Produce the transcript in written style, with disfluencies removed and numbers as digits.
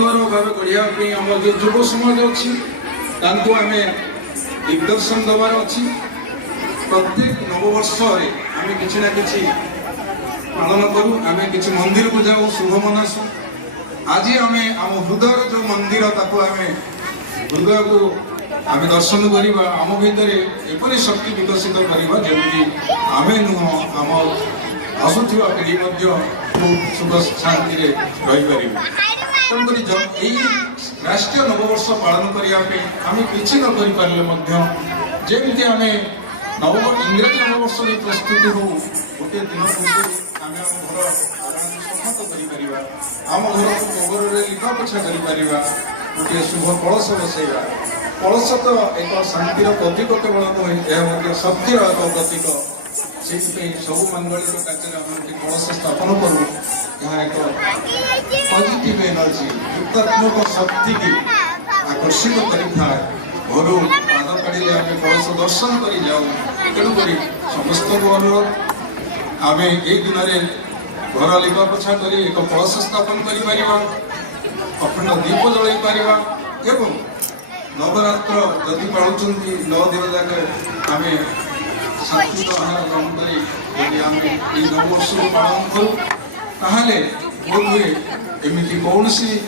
ସୁନ୍ଦର ଭାବେ ଗଢ଼ିବା ପାଇଁ ଆମର ଯେଉଁ ଯୁବ ସମାଜ ଅଛି ତାଙ୍କୁ ଆମେ ଦିଗ୍ଦର୍ଶନ ଦେବାର ଅଛି। ପ୍ରତ୍ୟେକ ନବବର୍ଷରେ ଆମେ କିଛି ନା କିଛି ପାଳନ କରୁ, ଆମେ କିଛି ମନ୍ଦିରକୁ ଯାଉ, ଶୁଭ ମନାସୁ। ଆଜି ଆମେ ଆମ ହୃଦୟର ଯେଉଁ ମନ୍ଦିର ତାକୁ ଆମେ ହୃଦୟକୁ ଆମେ ଦର୍ଶନ କରିବା, ଆମ ଭିତରେ ଏପରି ଶକ୍ତି ବିକଶିତ କରିବା ଯେମିତି ଆମେ ନୁହଁ ଆମ ଆସୁଥିବା ପିଢ଼ି ମଧ୍ୟ ସୁଖ ଶାନ୍ତିରେ ରହିପାରିବେ। ତେଣୁକରି ଏହି ରାଷ୍ଟ୍ରୀୟ ନବବର୍ଷ ପାଳନ କରିବା ପାଇଁ ଆମେ କିଛି ନ କରିପାରିଲେ ମଧ୍ୟ ଯେମିତି ଆମେ ଇଂରାଜୀ ନବବର୍ଷରେ ପ୍ରସ୍ତୁତି ହଉ, ଗୋଟିଏ ଦିନ ପୂର୍ବରୁ ଆମେ ଆମ ଘର ସଫା କରିପାରିବା, ଆମ ଘରକୁ ଗୋବରରେ ଲିପା ପୋଛା କରିପାରିବା, ଗୋଟିଏ ଶୁଭ କଳସ ବସେଇବା। କଳସ ତ ଏକ ଶାନ୍ତିର ପ୍ରତୀକ କେବଳ ନୁହେଁ, ଏହା ମଧ୍ୟ ଶକ୍ତିର ଏକ ପ୍ରତୀକ। ସେଇଥିପାଇଁ ସବୁ ମାଙ୍ଗଳିକ କାର୍ଯ୍ୟରେ ଆମେ ଗୋଟିଏ କଳସ ସ୍ଥାପନ କରୁ। ଏହା ଏକ ପଜିଟିଭ ଏନର୍ଜି, ଯୁକ୍ତାତ୍ମକ ଶକ୍ତିକି ଆକର୍ଷିତ କରିଥାଏ। ଘରୁ ପାଦ କାଢ଼ିଲେ ଆମେ କଳସ ଦର୍ଶନ କରି ଯାଉ। ତେଣୁକରି ସମସ୍ତଙ୍କୁ ଅନୁରୋଧ, ଆମେ ଏହି ଦିନରେ ଘର ଲିପା ପୋଛା କରି ଏକ କଳସ ସ୍ଥାପନ କରିପାରିବା, ଅଖଣ୍ଡ ଦୀପ ଜଳାଇ ପାରିବା ଏବଂ ନବରାତ୍ର ଯଦି ପାଳୁଛନ୍ତି 9 ଦିନ ଯାକ ଆମେ ସାତ୍ଵିକ ଆହାର ଗ୍ରହଣ କରି ଯଦି ଆମେ ଏହି ନବବର୍ଷକୁ ପାଳନ କରୁ ତାହେଲେ ବୋଧହୁଏ ଏମିତି କୌଣସି